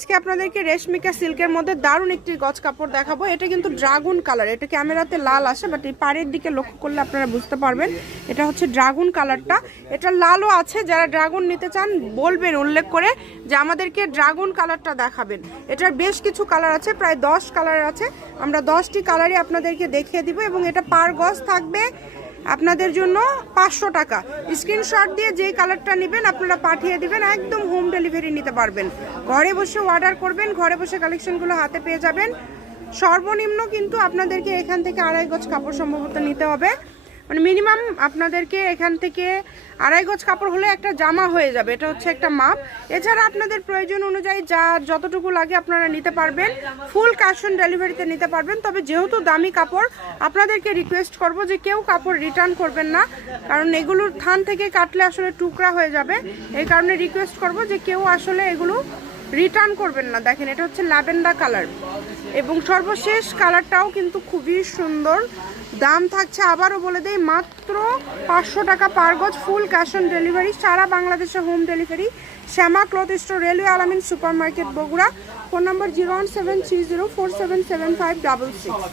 আজকে আপনাদেরকে রেশমিকা সিল্কের মধ্যে দারুণ একটি গজ কাপড় দেখাবো। এটা কিন্তু ড্রাগন কালার, এটা ক্যামেরাতে লাল আসে বাট এই পাড়ের দিকে লক্ষ্য করলে আপনারা বুঝতে পারবেন এটা হচ্ছে ড্রাগন কালারটা। এটা লালও আছে, যারা ড্রাগন নিতে চান বলবেন উল্লেখ করে যে আমাদেরকে ড্রাগন কালারটা দেখাবেন। এটার বেশ কিছু কালার আছে, প্রায় 10 কালার আছে। আমরা 10টি কালারই আপনাদেরকে দেখিয়ে দিব এবং এটা পার গজ থাকবে আপনাদের জন্য 500 টাকা। স্ক্রিনশট দিয়ে যে কালারটা নেবেন আপনারা পাঠিয়ে দিবেন, একদম হোম ডেলিভারি নিতে পারবেন। ঘরে বসে অর্ডার করবেন, ঘরে বসে কালেকশনগুলো হাতে পেয়ে যাবেন। সর্বনিম্ন কিন্তু আপনাদেরকে এখান থেকে 2.5 গজ কাপড় সম্ভবত নিতে হবে, মানে মিনিমাম আপনাদেরকে এখান থেকে 2.5 গজ কাপড় হলে একটা জামা হয়ে যাবে। এটা হচ্ছে একটা মাপ। এছাড়া আপনাদের প্রয়োজন অনুযায়ী যা যতটুকু লাগে আপনারা নিতে পারবেন, ফুল ক্যাশ অন ডেলিভারিতে নিতে পারবেন। তবে যেহেতু দামি কাপড় আপনাদেরকে রিকোয়েস্ট করব যে কেউ কাপড় রিটার্ন করবেন না, কারণ এগুলোর থান থেকে কাটলে আসলে টুকরা হয়ে যাবে। এই কারণে রিকোয়েস্ট করব যে কেউ আসলে এগুলো রিটার্ন করবেন না। দেখেন এটা হচ্ছে ল্যাভেন্ডার কালার এবং সর্বশেষ কালারটাও কিন্তু খুবই সুন্দর। দাম থাকছে আবারও বলে দেই মাত্র 500 টাকা পার গজ, ফুল ক্যাশ অন ডেলিভারি, সারা বাংলাদেশে হোম ডেলিভারি। শ্যামা ক্লথ স্টোর, রেলওয়ে আলামিন সুপার মার্কেট, বগুড়া। ফোন নম্বর 01730477566।